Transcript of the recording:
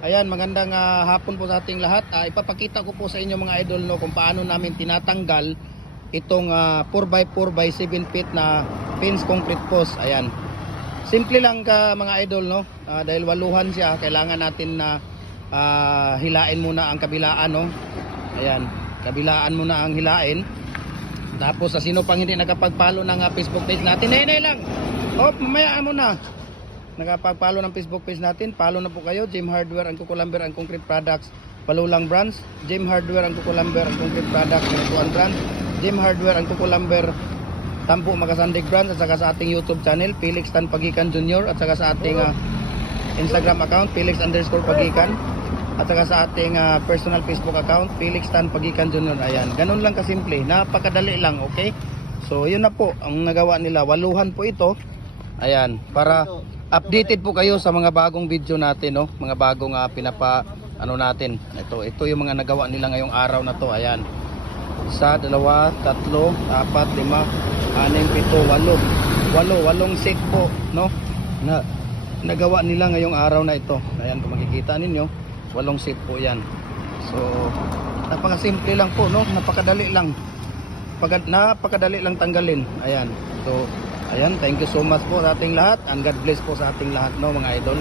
Ayan, magandang hapon po sa ating lahat. Ipapakita ko po sa inyo mga idol no kung paano namin tinatanggal itong 4x4 by 7 feet na fence concrete post. Ayan. Simple lang ka mga idol no. Dahil waluhan siya, kailangan natin na hilain muna ang kabilaan no. Ayan, kabilaan muna ang hilain. Tapos sa sino pang hindi nakapag-follow ng Facebook page natin, nay lang. Hop, mamaya mo na. Nakapag-follow ng Facebook page natin, follow na po kayo. Gem Hardware ang Kukulamber ang Concrete Products, Palulang Branch. Gem Hardware ang Kukulamber ang Concrete Products, Tuan Branch. Gem Hardware ang Kukulamber Tampo Magasandig Branch. At saka sa ating YouTube channel, Felix Tan Pagikan Jr. At saka sa ating Instagram account, Felix_Pagikan. At saka sa ating personal Facebook account, Felix Tan Pagikan Jr. Ayan, ganun lang kasimple, napakadali lang, okay? So yun na po, ang nagawa nila, waluhan po ito. Ayan, para updated po kayo sa mga bagong video natin, no? Mga bagong natin. Ito yung mga nagawa nila ngayong araw na to. Ayan. 1, 2, 3, 4, 5, 6, 7, 8. 8 set po, no? Na nagawa nila ngayong araw na ito. Ayan, kung makikita ninyo, 8 set po 'yan. So, napakasimple lang po, no? Napakadali lang. Napakadali lang tanggalin. Ayan. So, ayan, thank you so much po sa ating lahat and God bless po sa ating lahat, no, mga idol.